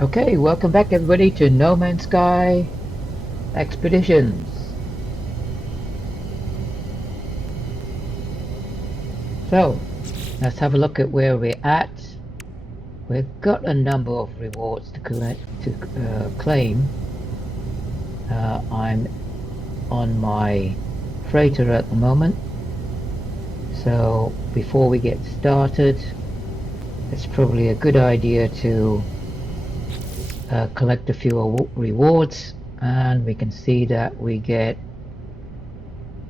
Okay, welcome back everybody to No Man's Sky Expeditions. So, let's have a look at where we're at. We've got a number of rewards to claim. I'm on my freighter at the moment. So, before we get started, it's probably a good idea to collect a few rewards, and we can see that we get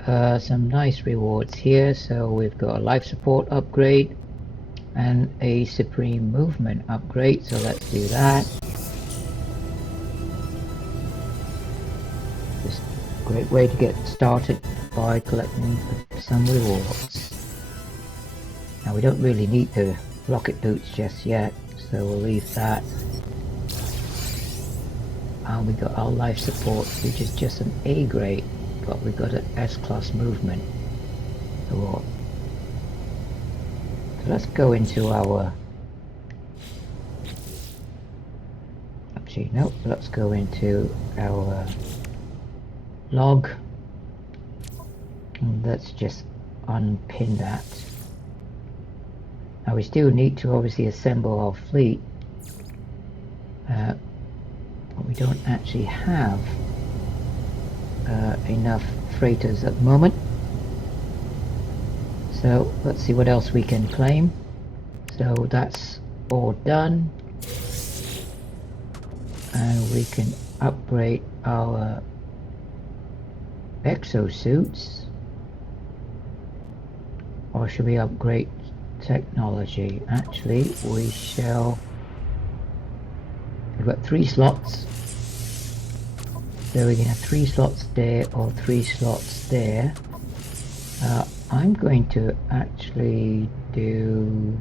some nice rewards here. So we've got a life support upgrade and a supreme movement upgrade, so let's do that. Just a great way to get started by collecting some rewards. Now we don't really need the rocket boots just yet, so we'll leave that. And we got our life support, which is just an A grade, but we got an S-class movement award. So let's go into our, actually no, let's go into our log, and let's just unpin that. Now we still need to obviously assemble our fleet, but we don't actually have enough freighters at the moment. So let's see what else we can claim. So that's all done, and we can upgrade our exosuits. Or should we upgrade technology? Actually, we shall. We've got 3 slots, so we can have 3 slots there or 3 slots there. I'm going to actually do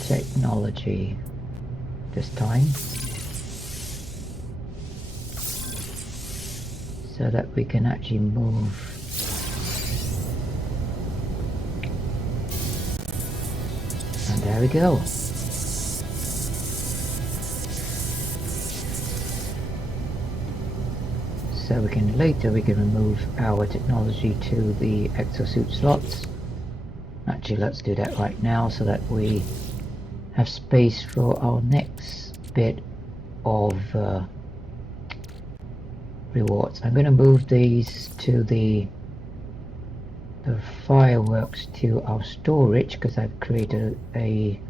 technology this time, so that we can actually move. And there we go. So we can remove our technology to the exosuit slots. Actually, let's do that right now so that we have space for our next bit of rewards. I'm going to move these to the fireworks to our storage, because I've created a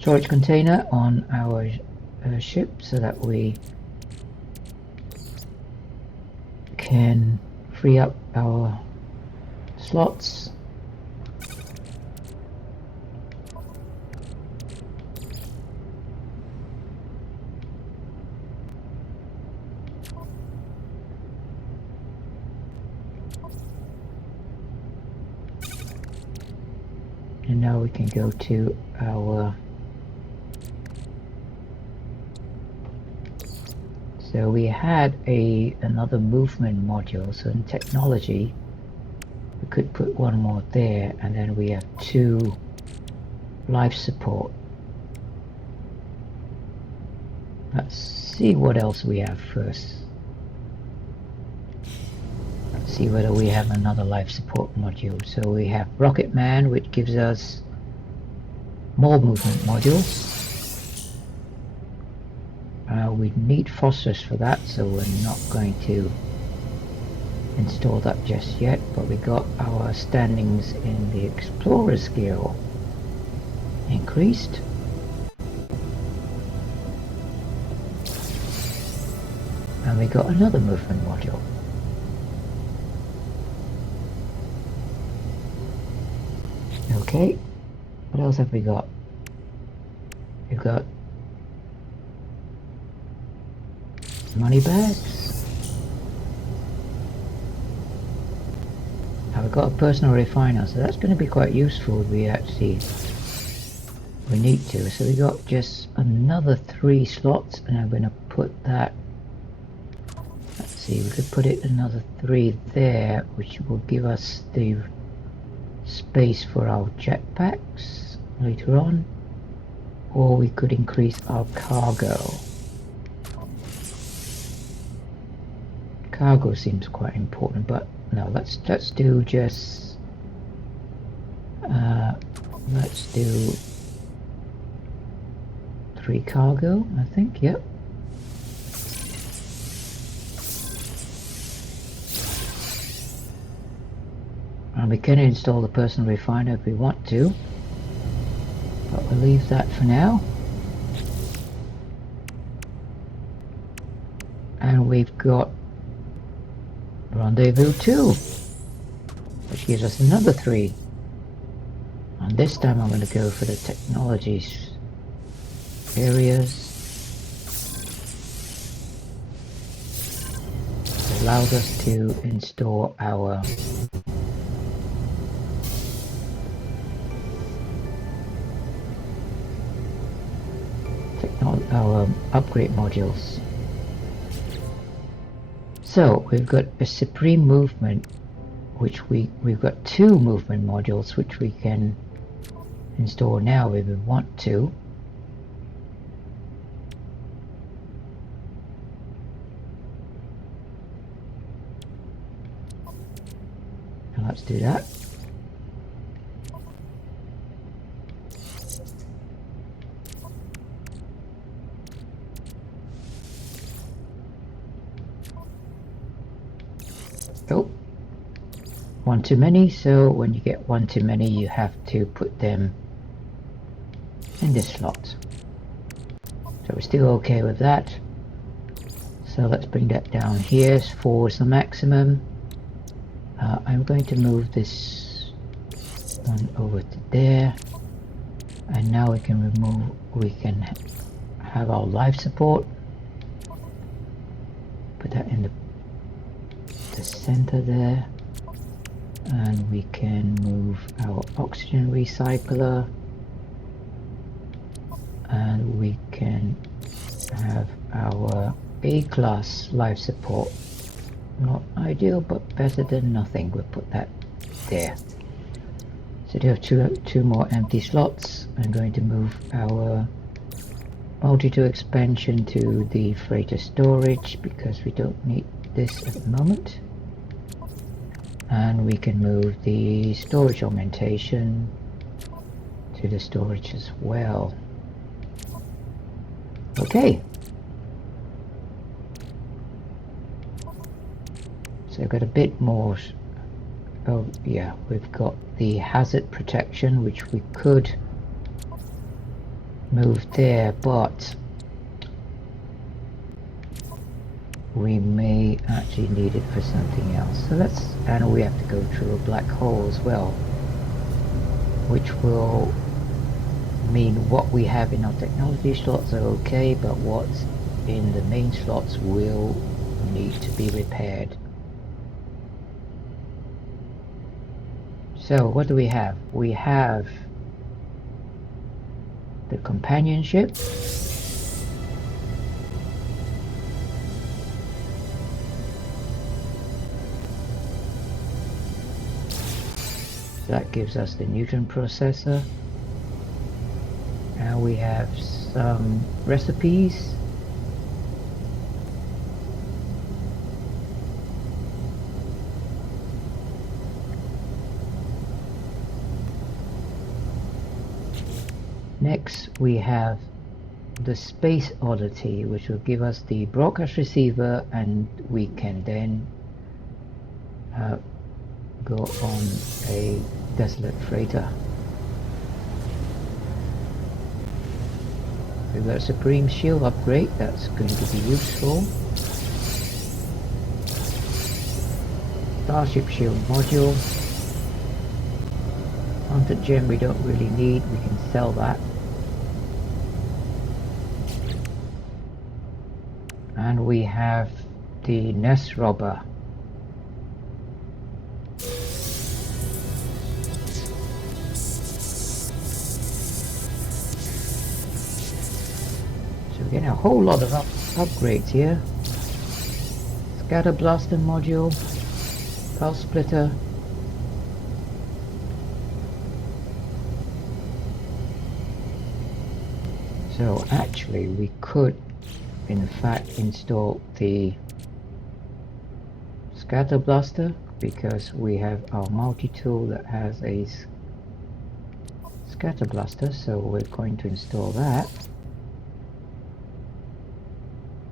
storage container on our ship so that we can free up our slots. And now we can go to our, so we had another movement module, so in technology we could put one more there, and then we have 2 life support. Let's see what else we have first. Let's see whether we have another life support module. So we have Rocket Man, which gives us more movement modules. We need phosphorus for that, so we're not going to install that just yet, but we got our standings in the Explorer skill increased. And we got another movement module. Okay, what else have we got? We've got money bags. Now we've got a personal refiner, so that's going to be quite useful if we need to. So we got just another 3 slots, and I'm going to put that, let's see, we could put it another 3 there, which will give us the space for our jetpacks later on. or we could increase our cargo. Cargo seems quite important, but no, let's do just let's do 3 cargo, I think. Yep. And we can install the personal refiner if we want to, but we'll leave that for now. And we've got Rendezvous 2, which gives us another 3. And this time I'm going to go for the technologies areas. It allows us to install our upgrade modules. So we've got a supreme movement, which we've got 2 movement modules which we can install now if we want to. And let's do that. Oh, one too many. So when you get one too many, you have to put them in this slot. So we're still okay with that. So let's bring that down here. 4 is the maximum. I'm going to move this one over to there, and now we can have our life support. Put that in the center there, and we can move our oxygen recycler, and we can have our A-class life support. Not ideal, but better than nothing. We'll put that there. So we have two more empty slots. I'm going to move our multi-tool expansion to the freighter storage because we don't need this at the moment. And we can move the storage augmentation to the storage as well. Okay. So I've got a bit more. Oh yeah, we've got the hazard protection, which we could move there, but we may actually need it for something else. So and we have to go through a black hole as well, which will mean what we have in our technology slots are okay, but what's in the main slots will need to be repaired. So what do we have? We have the companionship. So that gives us the neutron processor. Now we have some recipes. Next we have the space oddity, which will give us the broadcast receiver, and we can then go on a desolate freighter. We've got a Supreme Shield upgrade that's going to be useful. Starship Shield module. Haunted Gem we don't really need, we can sell that. And we have the Nest Robber. So we're getting a whole lot of upgrades here. Scatter Blaster module, Pulse Splitter, So actually we could in fact install the scatter blaster, because we have our multi-tool that has a scatter blaster, so we're going to install that.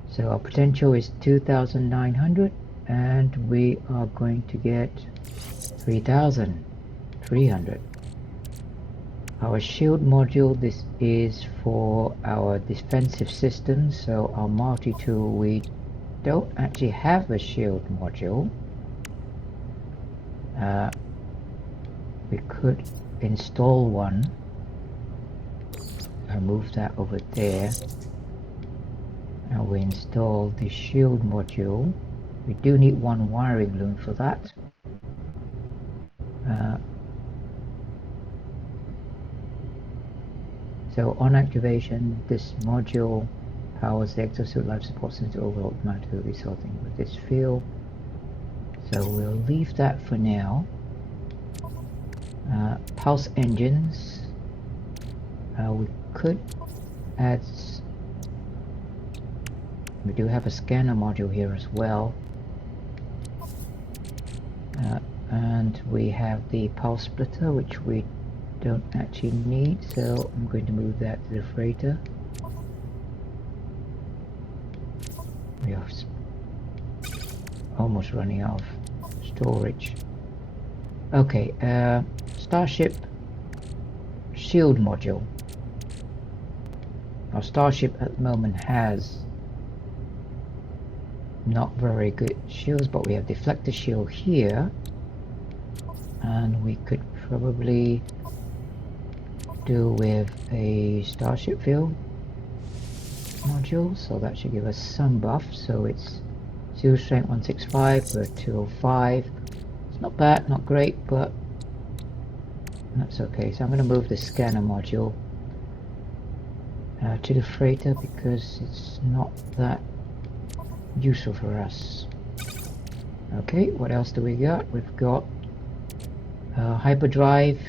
So our potential is 2900 and we are going to get 3300. Our shield module, this is for our defensive system, so our multi-tool, we don't actually have a shield module. We could install one. I'll move that over there. Now we install the shield module. We do need one wiring loom for that. So on activation, this module powers the exosuit life support center overall automatically resulting with this field. So we'll leave that for now. Pulse engines. We could add. We do have a scanner module here as well. And we have the pulse splitter, which we don't actually need, so I'm going to move that to the freighter. We are almost running out of storage. Okay, Starship shield module. Our Starship at the moment has not very good shields, but we have deflector shield here, and we could probably do with a Starship field module, so that should give us some buff. So it's 0 strength 165 for 205. It's not bad, not great, but that's okay. So I'm going to move the scanner module to the freighter because it's not that useful for us. Okay, what else do we got? We've got hyperdrive.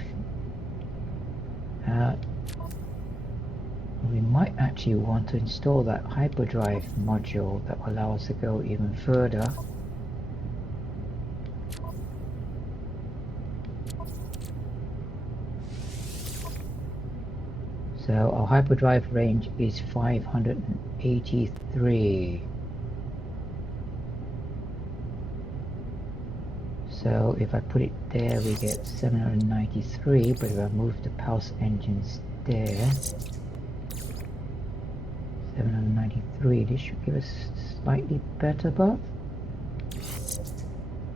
We might actually want to install that hyperdrive module that will allow us to go even further. So our hyperdrive range is 583. So if I put it there, we get 793, but if I move the pulse engines there, 793, this should give us slightly better buff.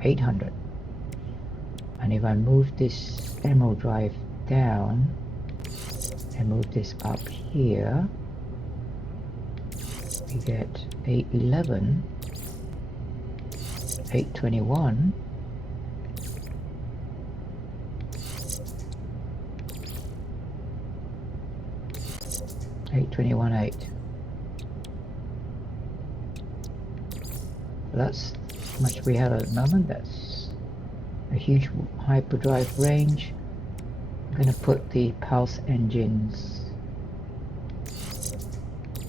800. And if I move this emerald drive down and move this up here, we get 811, 821, 821.8. That's how much we have at the moment. That's a huge hyperdrive range. I'm going to put the pulse engines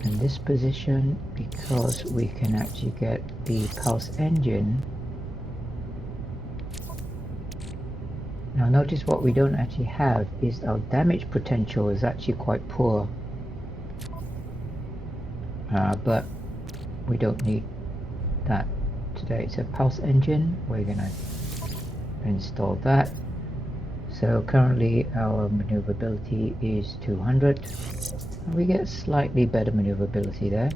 in this position because we can actually get the pulse engine. Now notice what we don't actually have is our damage potential is actually quite poor. But we don't need that today. So pulse engine, we're gonna install that. So currently our maneuverability is 200 and we get slightly better maneuverability there.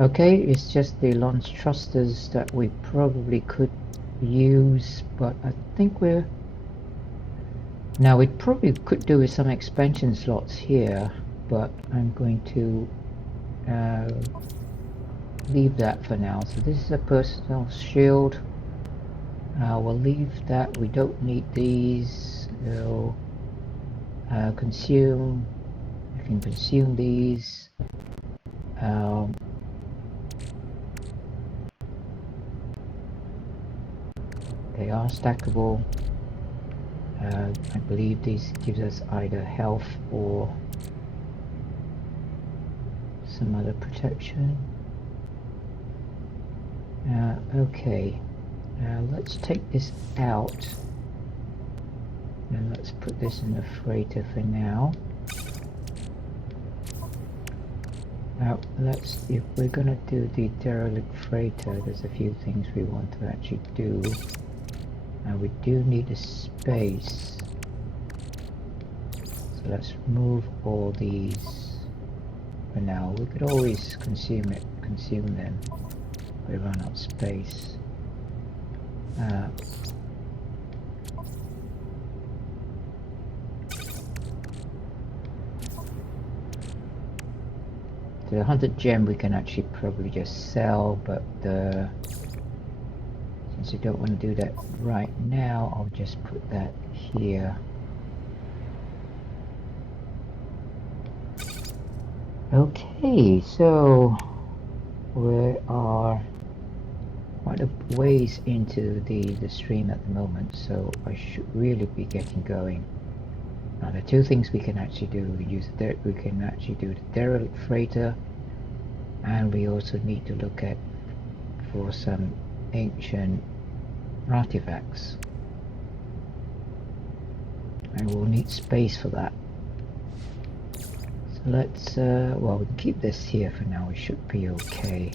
Okay, it's just the launch thrusters that we probably could use, but I think we're now we probably could do with some expansion slots here, but I'm going to leave that for now. So this is a personal shield. We'll leave that. We don't need these. We'll consume. You can consume these. They are stackable. I believe this gives us either health or some other protection. Okay, let's take this out and let's put this in the freighter for now. Now if we're gonna do the derelict freighter, there's a few things we want to actually do. Now we do need a space, so let's move all these for now. We could always consume them if we run out of space. The 100 gem we can actually probably just sell, but since we don't want to do that right now, I'll just put that here. Okay, so we are quite a ways into the stream at the moment, so I should really be getting going. Now the two things we can actually do, we can actually do the derelict freighter, and we also need to look at for some ancient artifacts, and we'll need space for that. So let's well, we can keep this here for now, it should be okay.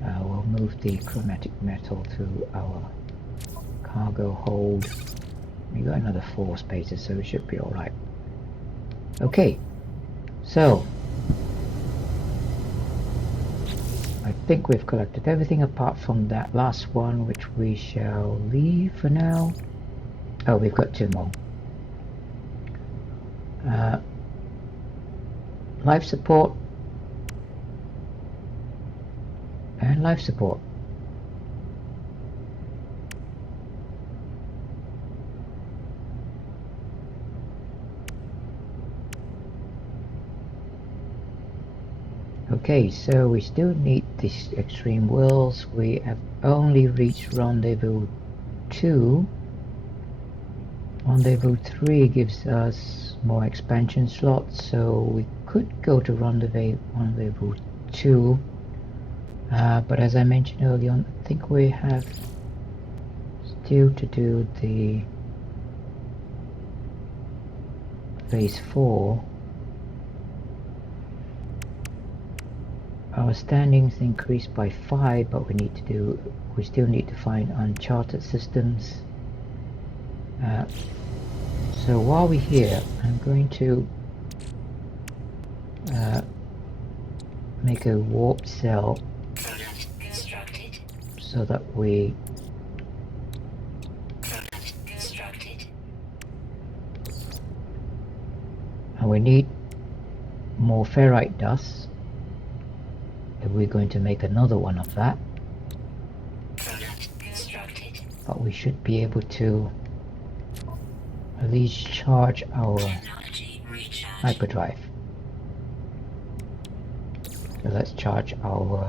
We'll move the chromatic metal to our cargo hold. We got another 4 spaces, so it should be alright. Okay, so I think we've collected everything apart from that last one, which we shall leave for now. Oh, we've got 2 more. Life support and life support. Okay, so we still need these extreme wills. We have only reached rendezvous 2. Rendezvous 3 gives us more expansion slots, so we could go to rendezvous 2. But as I mentioned earlier on, I think we have still to do the phase 4. Our standings increased by 5, but we still need to find uncharted systems. So while we're here, I'm going to make a warp cell so that we need more ferrite dust. If we're going to make another one of that, but we should be able to at least charge our hyperdrive. So let's charge our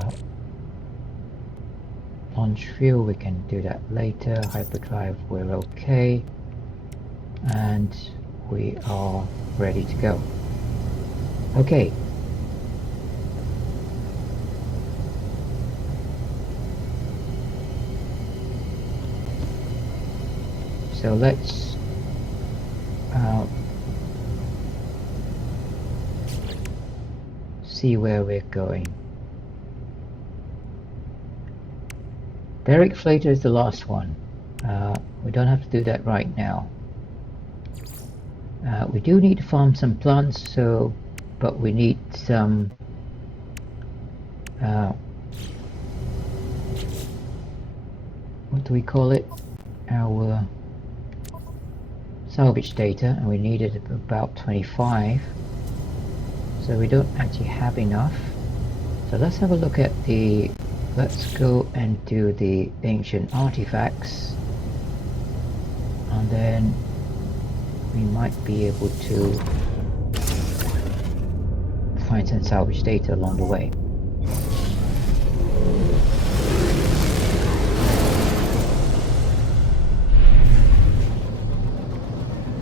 launch fuel. We can do that later. Hyperdrive, we're okay, and we are ready to go. Okay. So let's see where we're going. Derrick Flater is the last one. We don't have to do that right now. We do need to farm some plants, but we need some what do we call it? Our salvage data, and we needed about 25, so we don't actually have enough. So let's have a look at let's go and do the ancient artifacts, and then we might be able to find some salvage data along the way.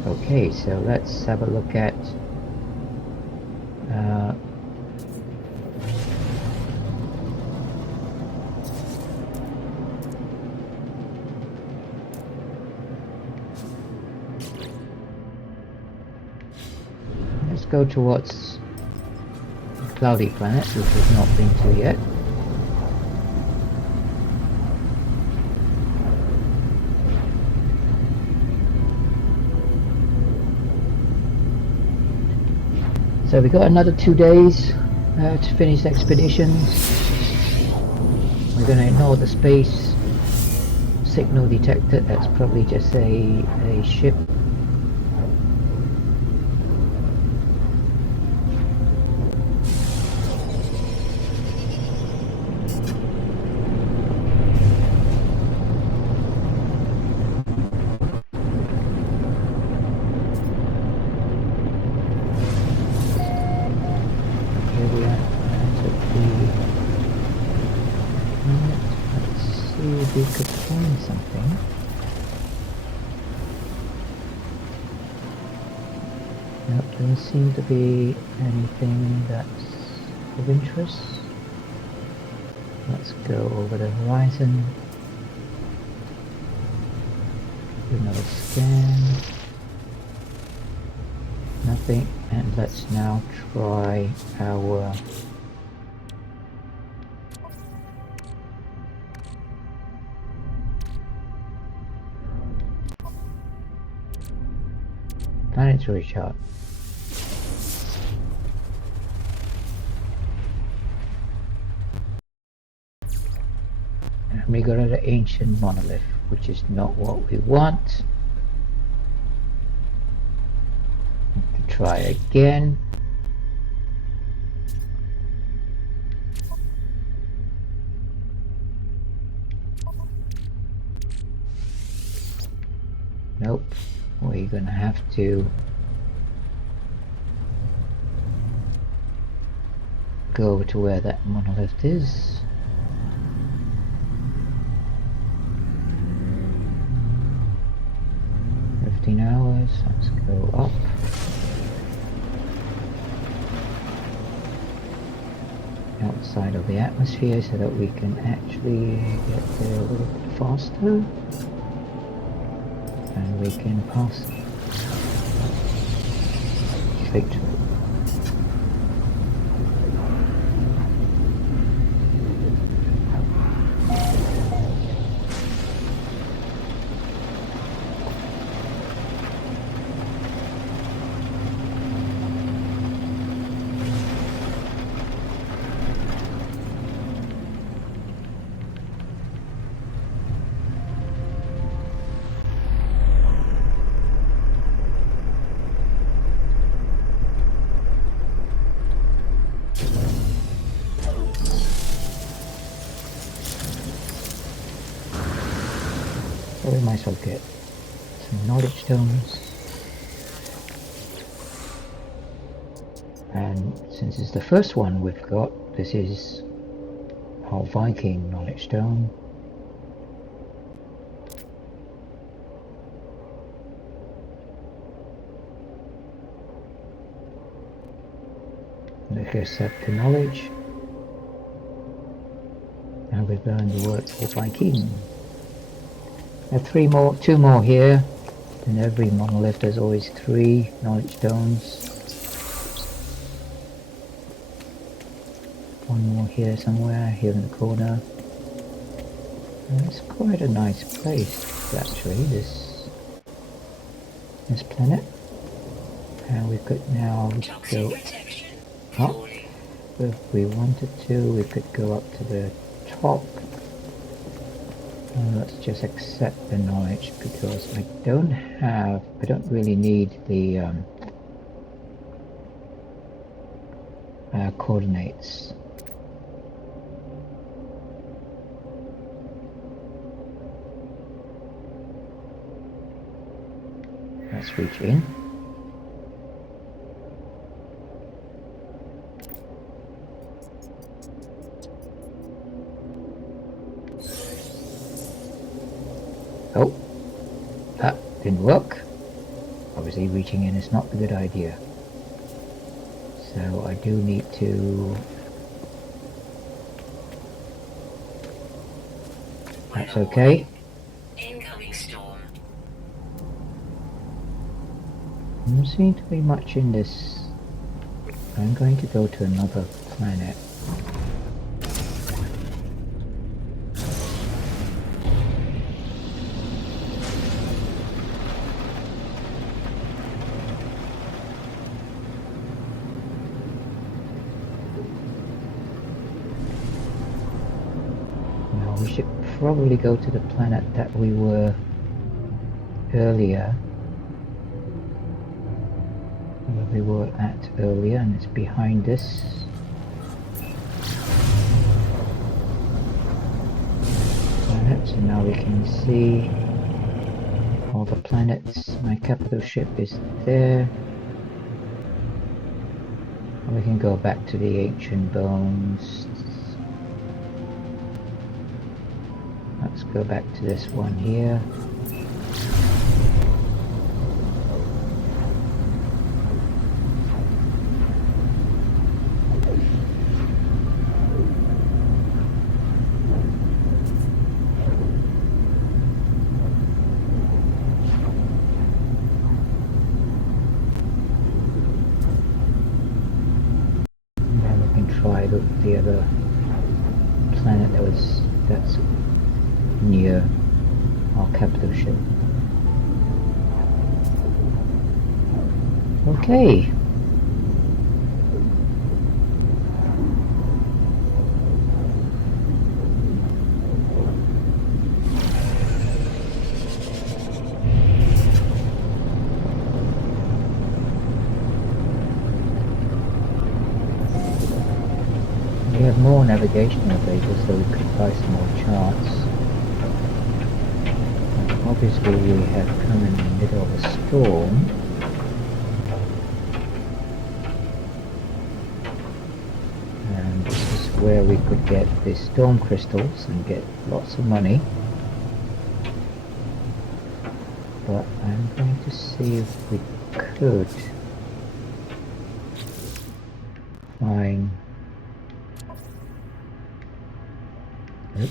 Okay, so let's have a look at go towards Cloudy Planet, which we've not been to yet. So we got another 2 days to finish the expedition. We're going to ignore the space signal detected. That's probably just a ship. We could find something. Nope, doesn't seem to be anything that's of interest. Let's go over the horizon. Do another scan. Nothing, and let's now try our planetary chart. And we got an ancient monolith, which is not what we want. Have to try again. Nope. We're gonna have to go over to where that monolith is. Hours. Let's go up. Outside of the atmosphere so that we can actually get there a little bit faster. And we can pass straight through. So we might as well get some knowledge stones. And since it's the first one we've got, this is our Viking knowledge stone. Let's accept the knowledge. Now we've learned the word for Viking. There are two more here. In every monolith there's always 3 knowledge stones. One more here somewhere, here in the corner. And it's quite a nice place actually, this planet. And we could now go up. If we wanted to, we could go up to the top. And let's just accept the knowledge because I don't really need the coordinates. Let's reach in. Oh, that didn't work. Obviously reaching in is not a good idea. So I do need to... That's okay. Incoming storm. Doesn't seem to be much in this I'm going to go to another planet. Now we should probably go to the planet that we were earlier. Where we were at earlier, and it's behind this. Planet, so now we can see all the planets. My capital ship is there. And we can go back to the ancient bones. Let's go back to this one here. Try the other planet that's near our capital ship. Okay. We have more navigational data, so we could buy some more charts. And obviously we have come in the middle of a storm. And this is where we could get the storm crystals and get lots of money. But I'm going to see if we could find... Oops.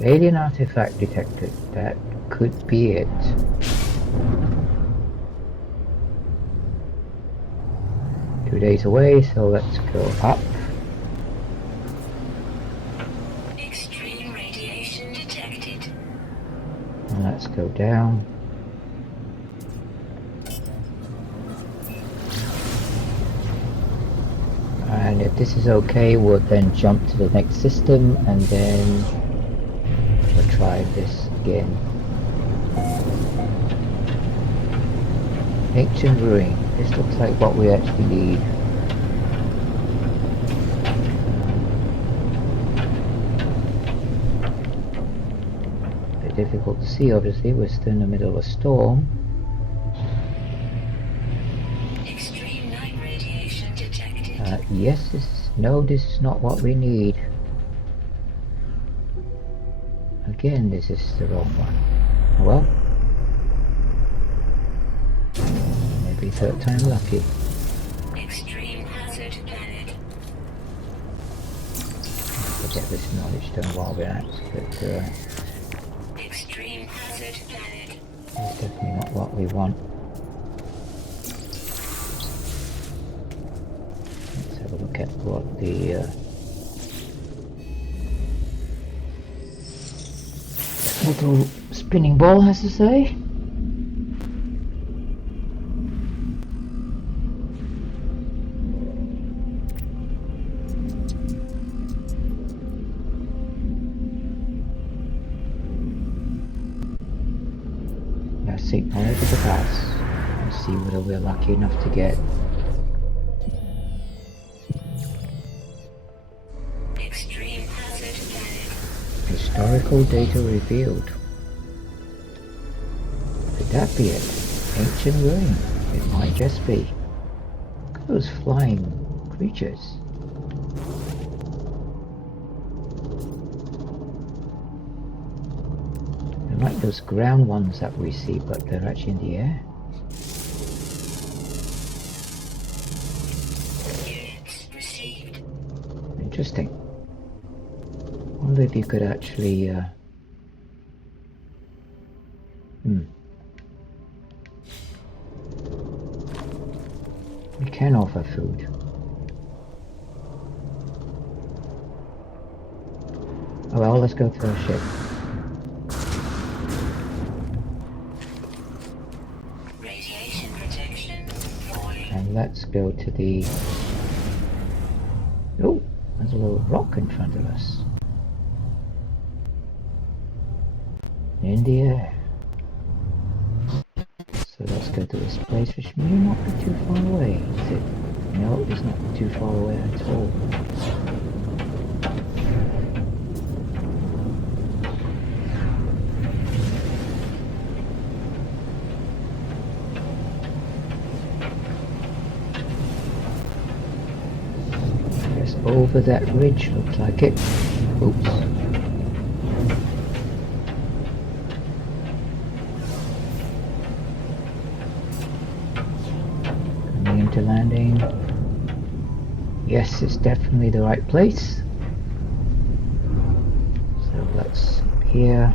Alien artifact detected. That could be it. Two days away, so let's go up. Let's go down. And if this is okay, we'll then jump to the next system and then we'll try this again. Ancient ruin. This looks like what we actually need. Difficult to see, obviously, we're still in the middle of a storm. Extreme night radiation detected. Yes, this is not what we need. Again, this is the wrong one. Well, maybe third time lucky. Extreme hazard planet. Let's get this knowledge done while we're at it. Extreme hazard planet. It's definitely not what we want. Let's have a look at what the little spinning ball has to say. Signal over the pass and see whether we're lucky enough to get Extreme hazard planet. historical data revealed. Could that be it? Ancient ruin. It might just be. Look at those flying creatures. Like those ground ones that we see, but they're actually in the air. Interesting. Wonder if you could actually we can offer food. Oh well, let's go to our ship. Radiation protection falling. And let's go to the... Oh, there's a little rock in front of us. In the air. So let's go to this place, which may not be too far away, is it? No, it's not too far away at all. Yes, over that ridge, looks like it. Oops. Into landing. Yes, it's definitely the right place. So let's here,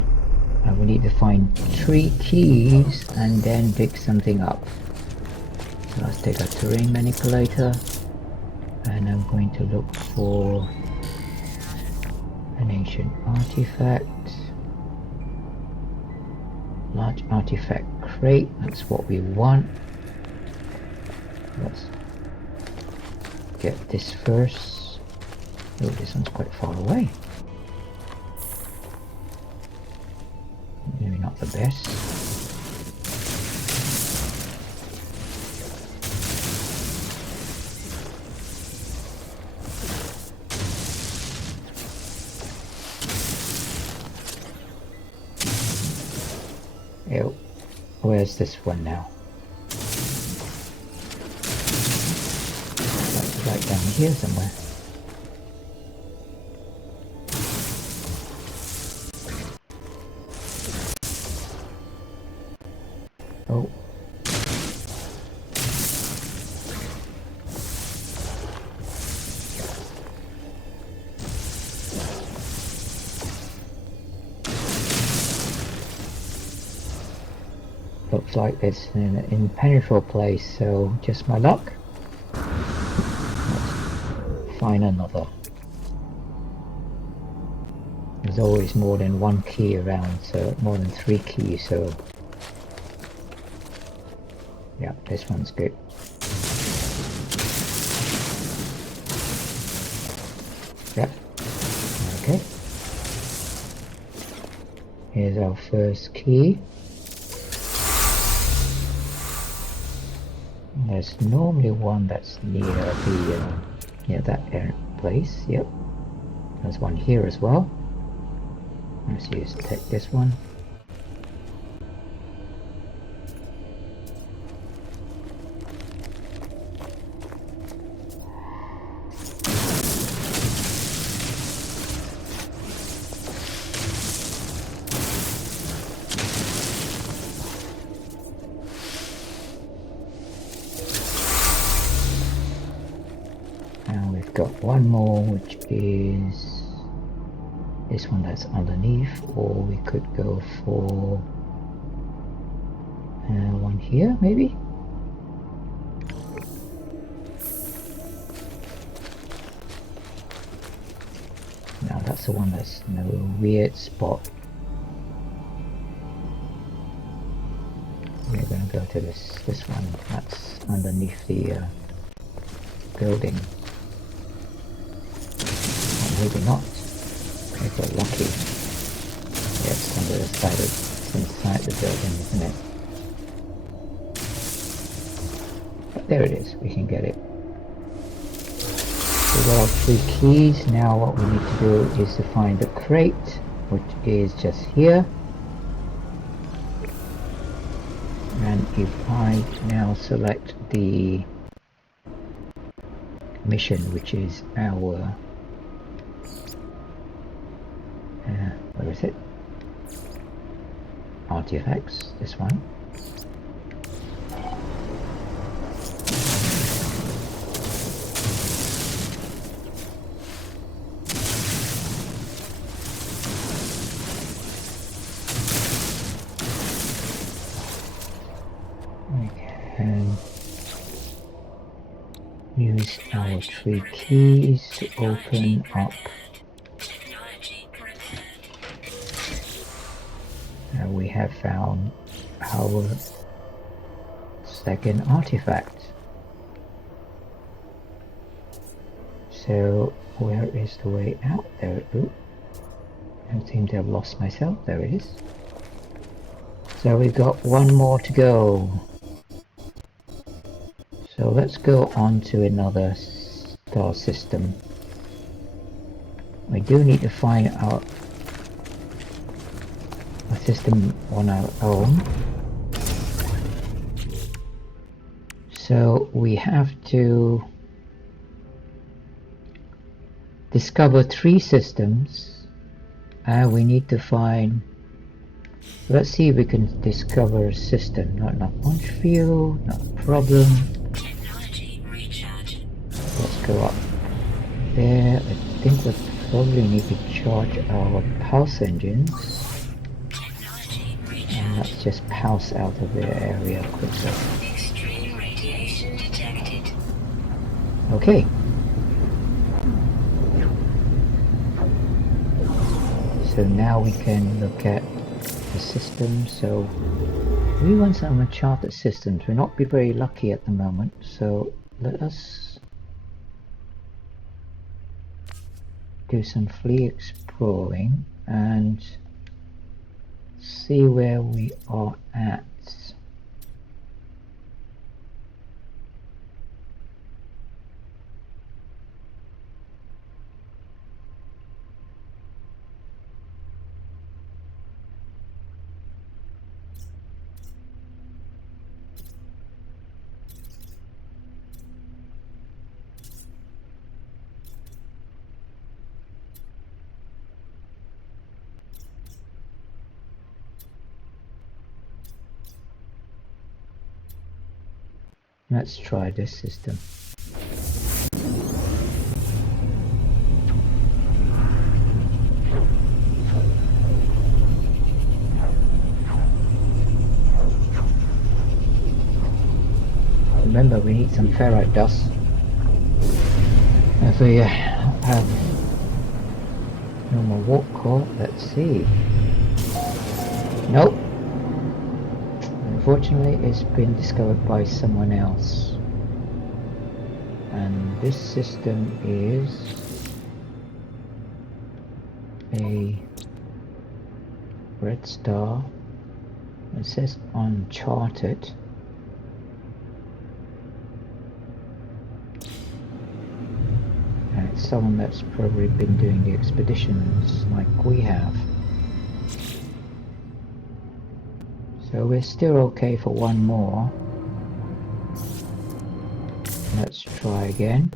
and we need to find 3 keys and then pick something up. So let's take our terrain manipulator, and I'm going to look for an ancient artifact. Large artifact crate, that's what we want. Let's get this first. Oh, this one's quite far away. Maybe not the best. Oh, where's this one now? Right down here somewhere. Oh. Looks like it's an impenetrable place, so just my luck. Find another. There's always more than 1 key around, so more than 3 keys, so yeah, this one's good. Yep. Okay. Here's our first key. There's normally one that's near the yeah, that place. Yep. There's one here as well. Let's take this one. Got one more, which is this one that's underneath, or we could go for one here maybe. Now that's the one that's in a weird spot. We're going to go to this one that's underneath the building. Maybe not. I got lucky. Yeah, it's on the other side of inside the building, isn't it? But there it is. We can get it. So we got our 3 keys. Now what we need to do is to find the crate, which is just here. And if I now select the mission, which is our where is it? Artifacts, this one. use our 3 keys to open up. Technology prepared. And we have found our second artifact. So where is the way out there? Ooh, I seem to have lost myself. There it is. So we've got one more to go. So let's go on to another star system. We do need to find out a system on our own. So we have to discover 3 systems, and we need to find, let's see if we can discover a system. Not enough launch fuel, not a problem. Technology recharge. Let's go up there. I think we probably need to charge our pulse engines, Technology and recharge. let's just pulse out of their area quickly. Extreme radiation detected. Okay. So now we can look at the system. So we want some uncharted systems. We're not be very lucky at the moment. So let us do some free exploring and see where we are at. Let's try this system. Remember, we need some ferrite dust. If we have no more warp core, let's see. Nope. Unfortunately, it's been discovered by someone else. And this system is a red star. It says uncharted. And it's someone that's probably been doing the expeditions like we have. So we're still okay for one more. Let's try again.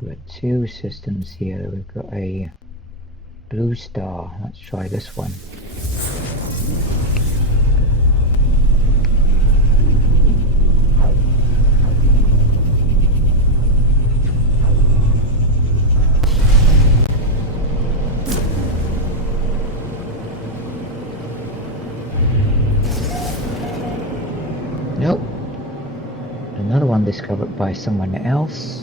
We've got 2 systems here. We've got a blue star. Let's try this one. Nope. Another one discovered by someone else.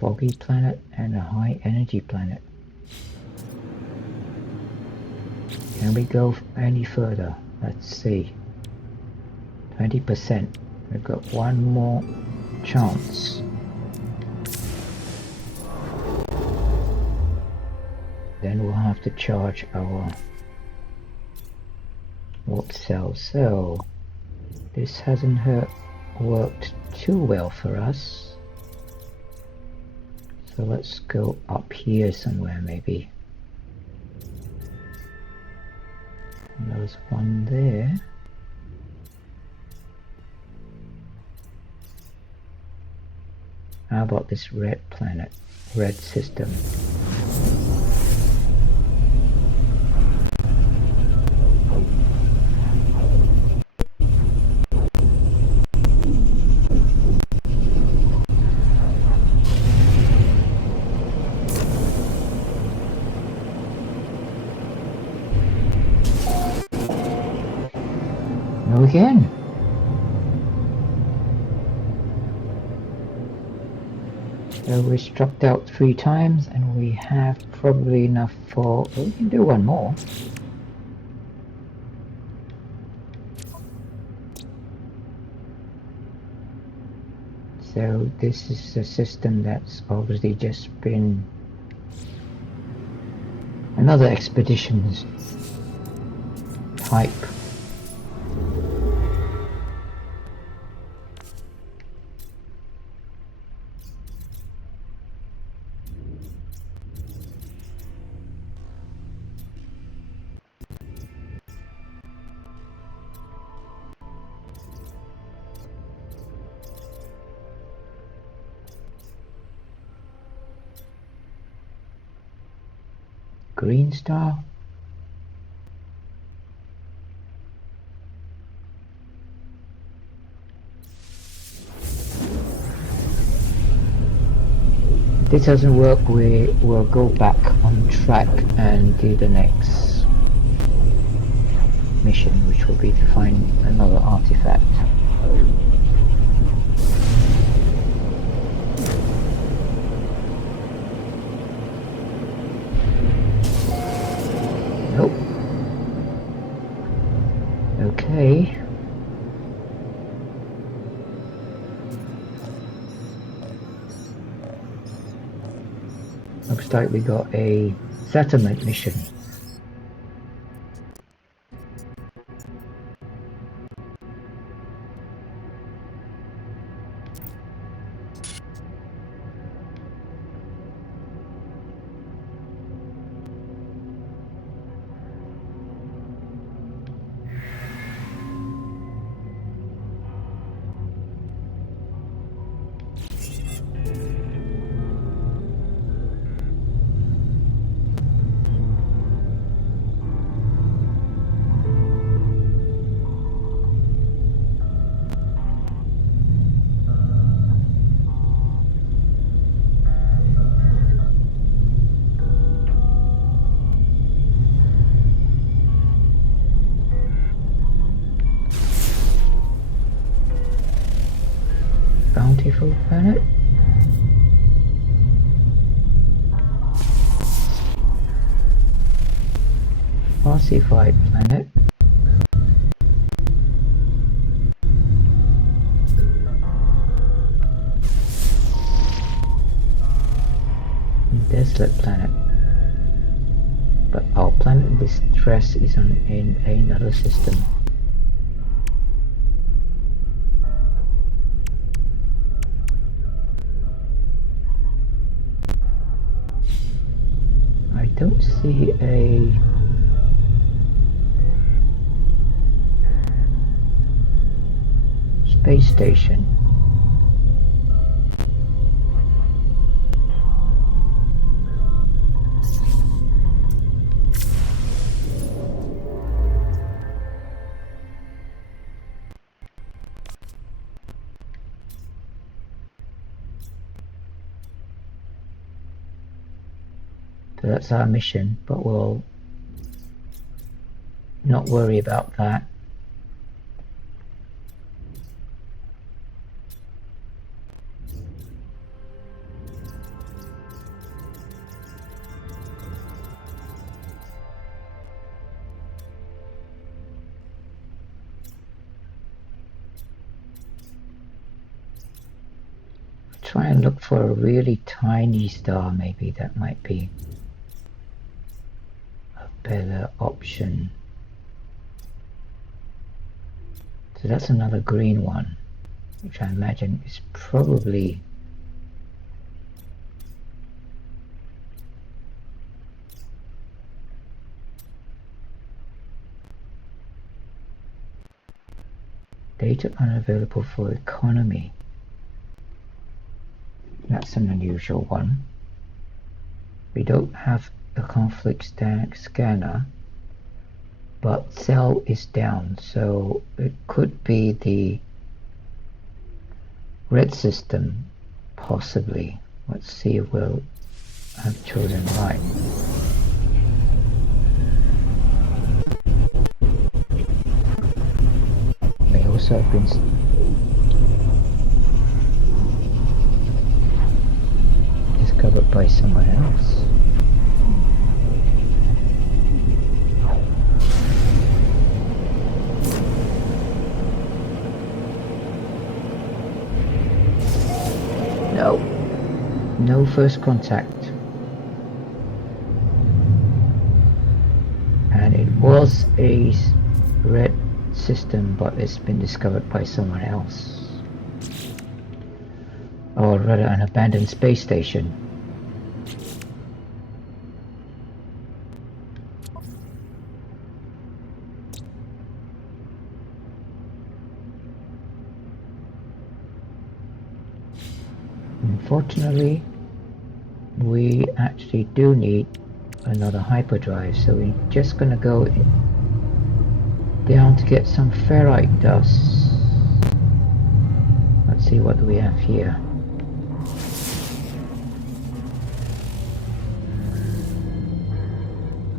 Foggy planet and a high energy planet. Can we go any further? Let's see. 20%. We've got one more chance. Then we'll have to charge our warp cell. So this hasn't worked too well for us. So let's go up here somewhere maybe. There was one there. How about this red planet, red system? No again. So we struck out 3 times and we have probably enough for, well, we can do one more. So this is a system that's obviously just been another expeditions type. Green star. If this doesn't work, we will go back on track and do the next mission, which will be to find another artifact. Nope. Okay. Looks like we got a settlement mission. Bountiful planet. Falsified planet. Desolate planet. But our planet in distress is in another system. I don't see a space station. So that's our mission, but we'll not worry about that. Try and look for a really tiny star, maybe that might be a better option. So that's another green one, which I imagine is probably Data unavailable for economy. That's an unusual one. We don't have a conflict scanner, but cell is down, so it could be the red system, possibly. Let's see if we'll have chosen right. May also have been discovered by someone else. No. No first contact. And it was a red system, but it's been discovered by someone else. Or rather, an abandoned space station. Unfortunately, we actually do need another hyperdrive, so we're just gonna go down to get some ferrite dust. Let's see what do we have here.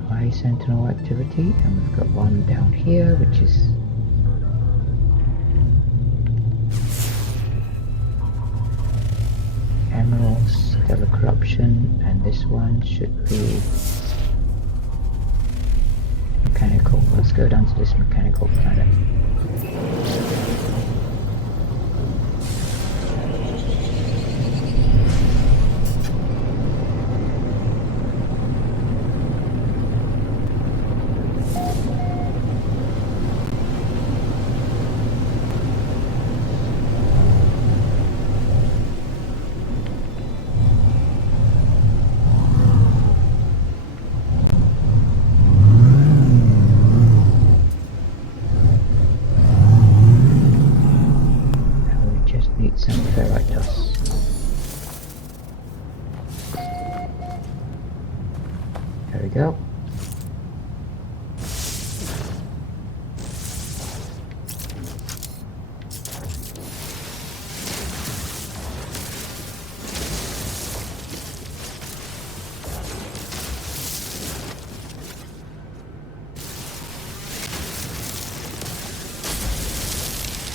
High sentinel activity, and we've got one down here which is emeralds, stellar corruption, and this one should be mechanical. Let's go down to this mechanical planet. Some ferrite dust. There we go.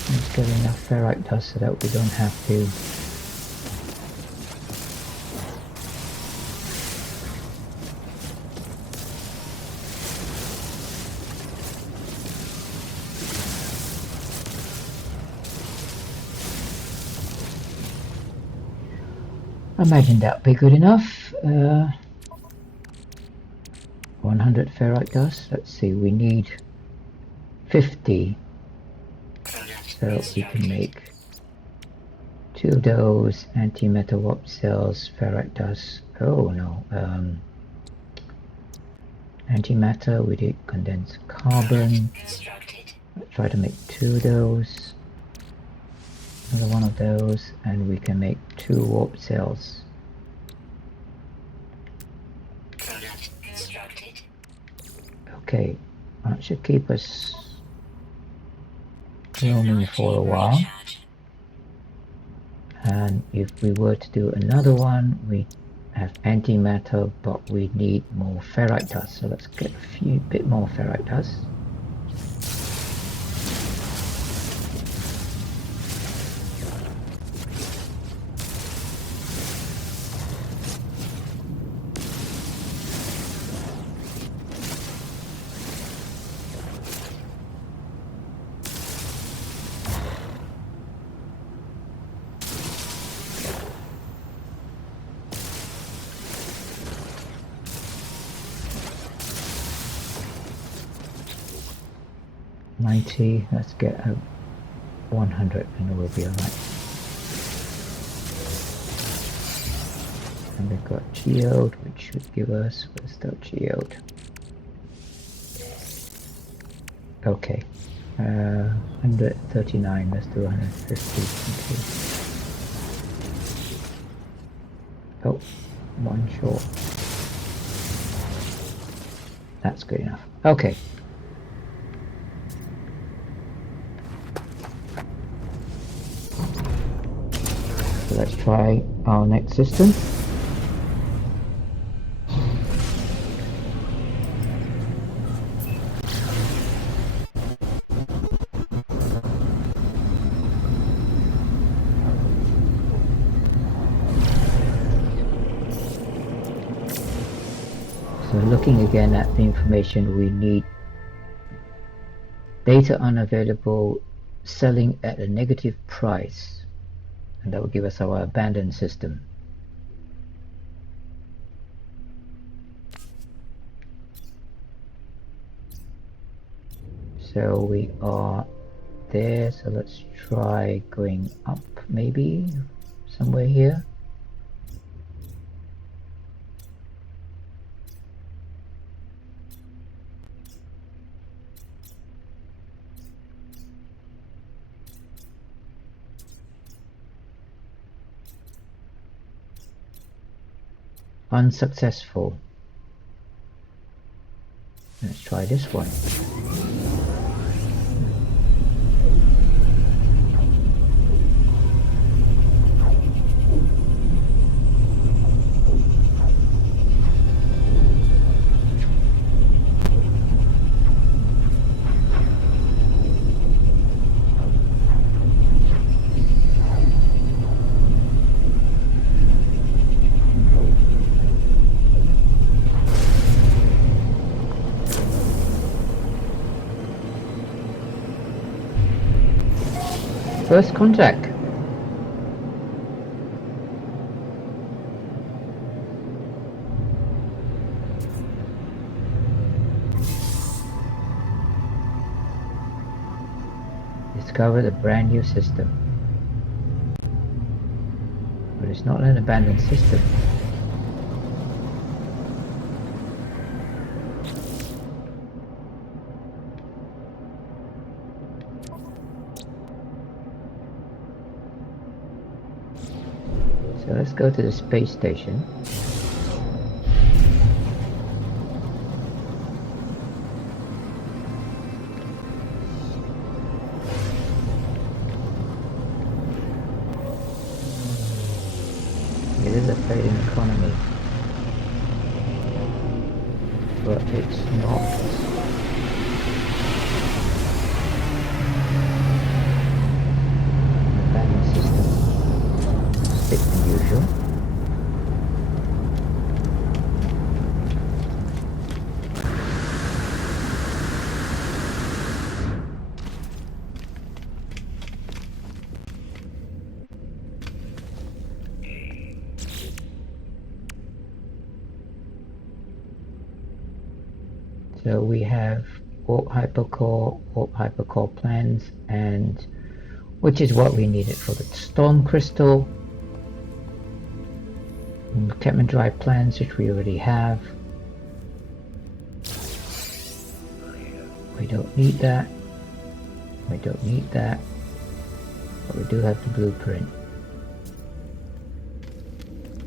Let's get enough ferrite dust so that we don't have to I imagine that'll be good enough. 100 ferrite dust. Let's see, we need 50. So we can make 2 of those antimatter warp cells, ferrite dust. Oh no, antimatter, we did condensed carbon. Let's try to make 2 of those. Another one of those, and we can make 2 warp cells. Okay, that should keep us roaming for a while. And if we were to do another one, we have antimatter, but we need more ferrite dust. So let's get a bit more ferrite dust. Let's get a 100 and we'll be alright. And we've got geode, which should give us, where's that geode? Okay. 139, let's do 150. Okay. Oh, one short. That's good enough. Okay. So let's try our next system. So looking again at the information, we need data unavailable, selling at a negative price, and that will give us our abandoned system. So we are there, so let's try going up, maybe somewhere here. Unsuccessful. Let's try this one. First contact. Discovered a brand new system. But it's not an abandoned system. So let's go to the space station. It is a fading economy, but it's not an abandoned system. Stick than usual. So we have warp hypercore plans, and which is what we needed for the storm crystal. And Catman drive plans, which we already have. We don't need that. We don't need that. But we do have the blueprint.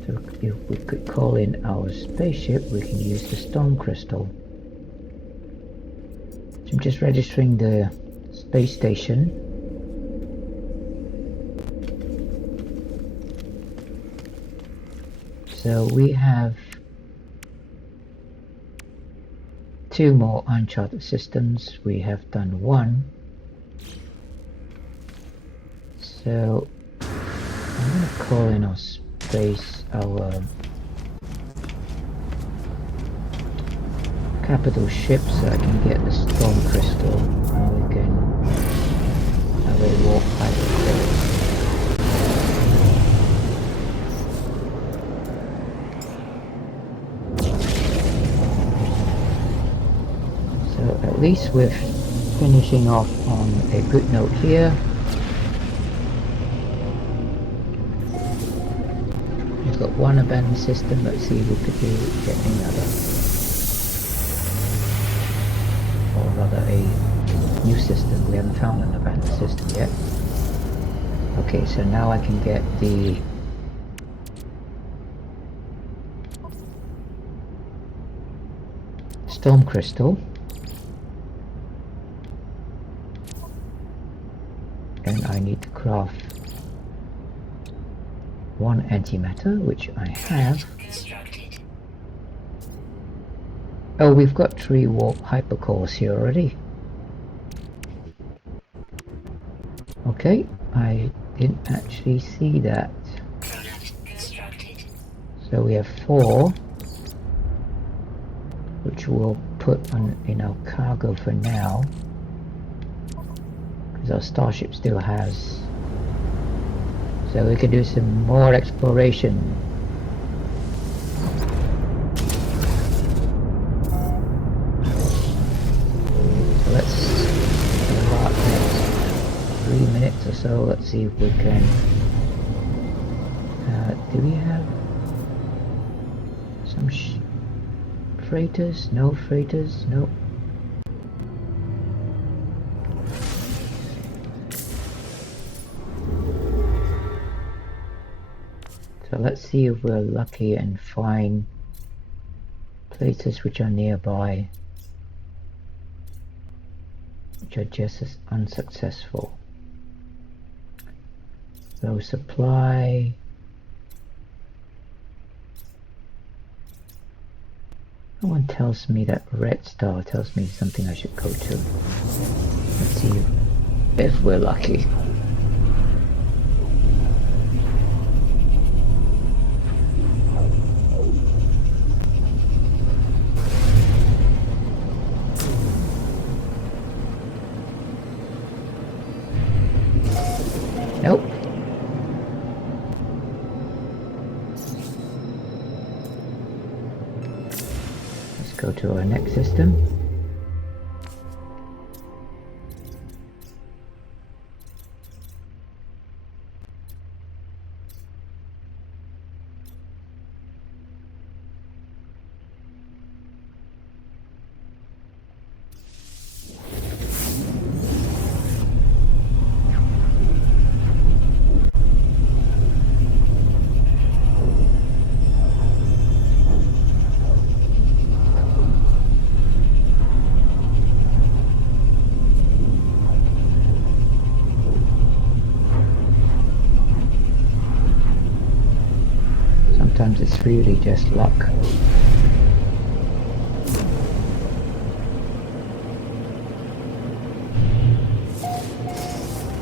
So if we could call in our spaceship, we can use the storm crystal. So I'm just registering the space station. So we have 2 more uncharted systems. We have done 1. So I'm going to call in our our capital ship so I can get the storm crystal, and we can have a warp hypercore. So at least we're finishing off on a good note here. We've got 1 abandoned system. Let's see if we could get another, or rather a new system. We haven't found an abandoned system yet. Okay, so now I can get the storm crystal. And I need to craft one antimatter, which I have. Constructed. Oh, we've got 3 warp hypercores here already. Okay, I didn't actually see that. Product constructed. So we have 4, which we'll put on in our cargo for now, because our starship still has. So we can do some more exploration. So let's start next 3 minutes or so. Let's see if we can. Do we have some freighters? No freighters? Nope. So let's see if we're lucky and find places which are nearby, which are just as unsuccessful. So supply. No one tells me that red star tells me something I should go to. Let's see if we're lucky. Nope. Let's go to our next system. Sometimes it's really just luck.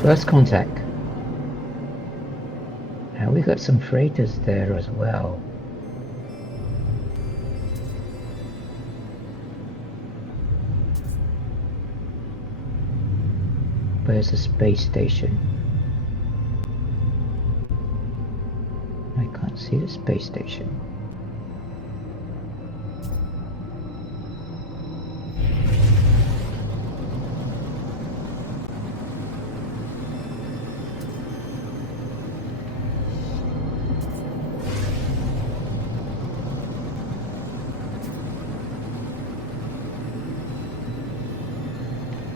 First contact. Now we got some freighters there as well. Where's the space station? I can't see the space station.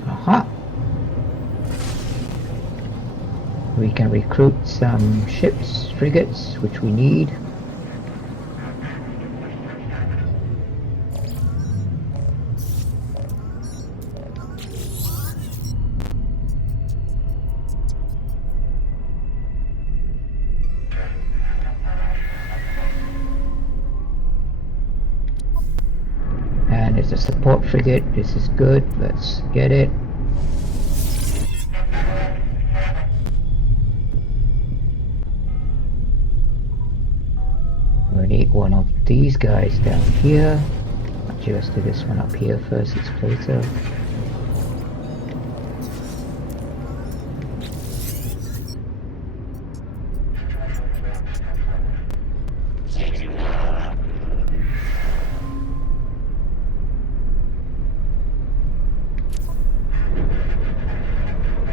Aha! We can recruit some ships, frigates, which we need. And it's a support frigate. This is good. Let's get it. We need one of these guys down here. Actually, let's do this one up here first. It's closer.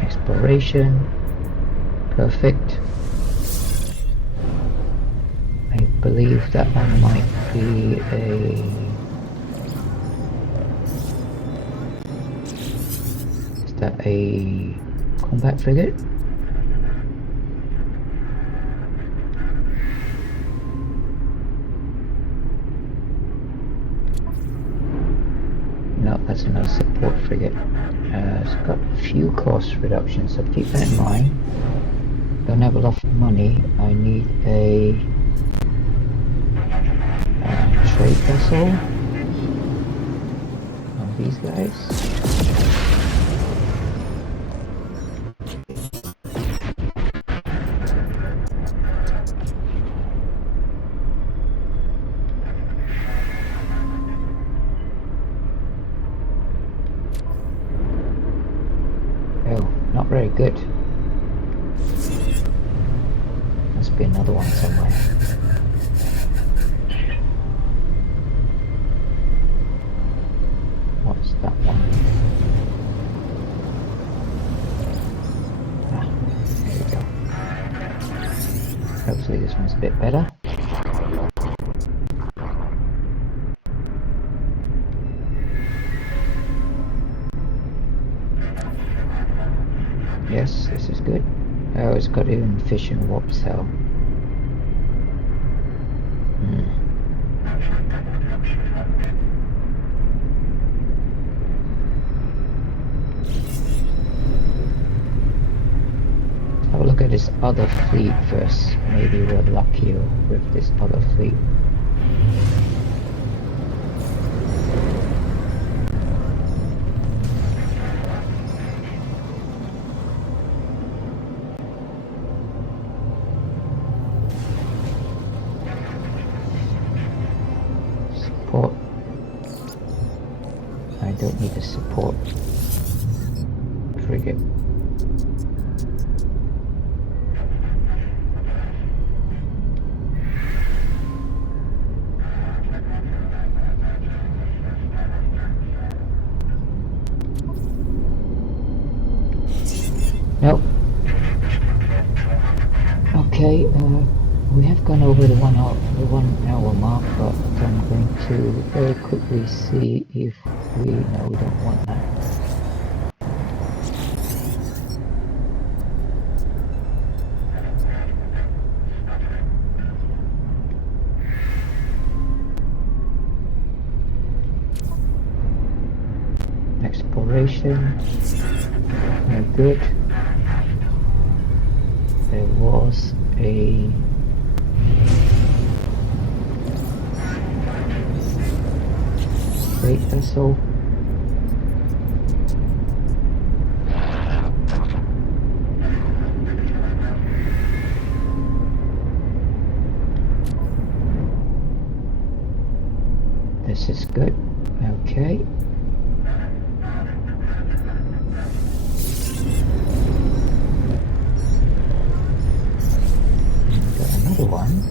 Exploration. Perfect. I believe that one might be a that a combat frigate? No, that's another support frigate. It's got a few cost reductions, so keep that in mind. Don't have a lot of money. I need a trade vessel on these guys. Oh, not very good. Must be another one somewhere. What's that one? Ah, there we go. Hopefully this one's a bit better. Yes, this is good. Oh, it's got even efficient warp cell. Have a look at this other fleet first. Maybe we're luckier with this other fleet. Support. I don't need a support frigate. Nope. Okay, we have gone over the 1 hour mark, but I'm going to very quickly see if we... No, we don't want that. Exploration. No good. There was a freight vessel. This is good. Okay. One,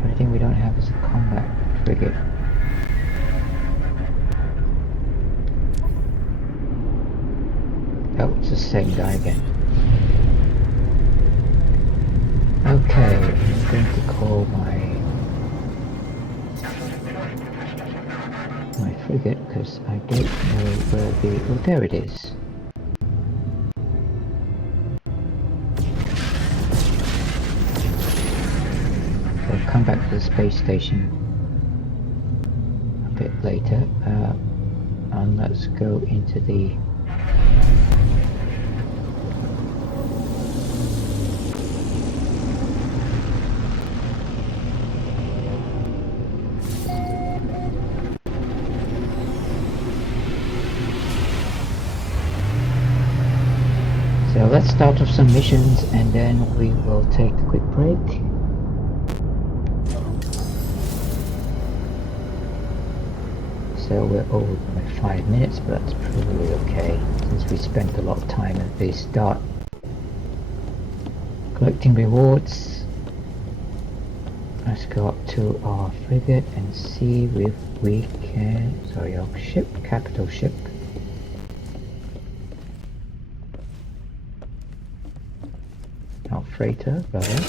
but I think we don't have as a combat frigate. Oh, it's the same guy again. Okay, I'm going to call my frigate because I don't know where the... Oh, there it is. Come back to the space station a bit later, and let's go into the so let's start off some missions and then we will take a quick break. So we're over by 5 minutes, but that's probably okay since we spent a lot of time at the start collecting rewards. Let's go up to our frigate and see if we can... Sorry, our ship, capital ship. Our freighter, rather.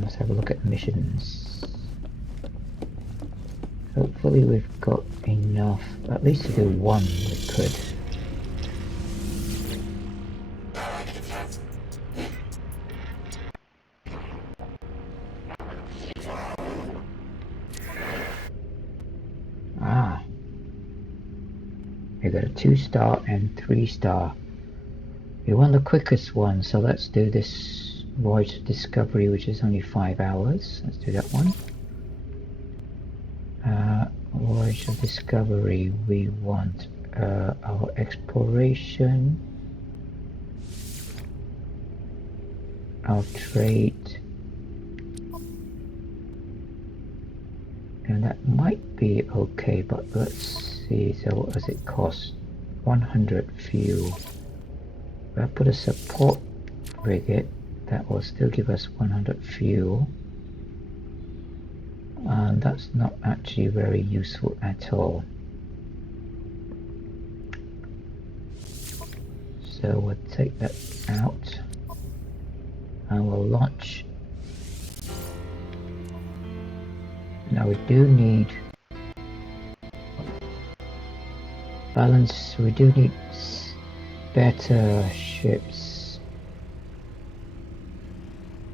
Let's have a look at missions. Hopefully we've got enough, at least to do one we could. Ah, we got a 2-star and 3-star. We want the quickest one, so let's do this voyage of discovery, which is only 5 hours. Let's do that one. Voyage of discovery, we want our exploration, our trade, and that might be okay, but let's see. So what does it cost? 100 fuel. If I put a support frigate, that will still give us 100 fuel, and that's not actually very useful at all. So we'll take that out and we'll launch. Now we do need balance, we do need better ships.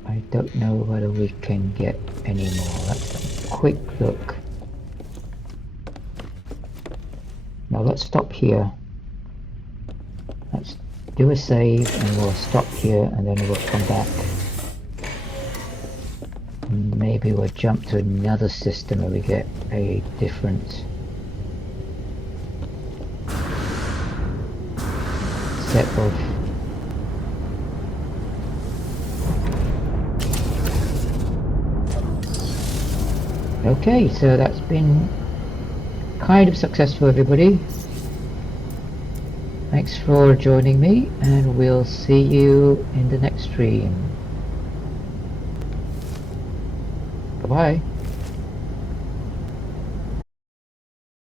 I don't know whether we can get any more. Let's have a quick look. Now let's stop here. Let's do a save and we'll stop here and then we'll come back. Maybe we'll jump to another system where we get a different set of okay, so that's been kind of successful, everybody. Thanks for joining me, and we'll see you in the next stream. Bye bye.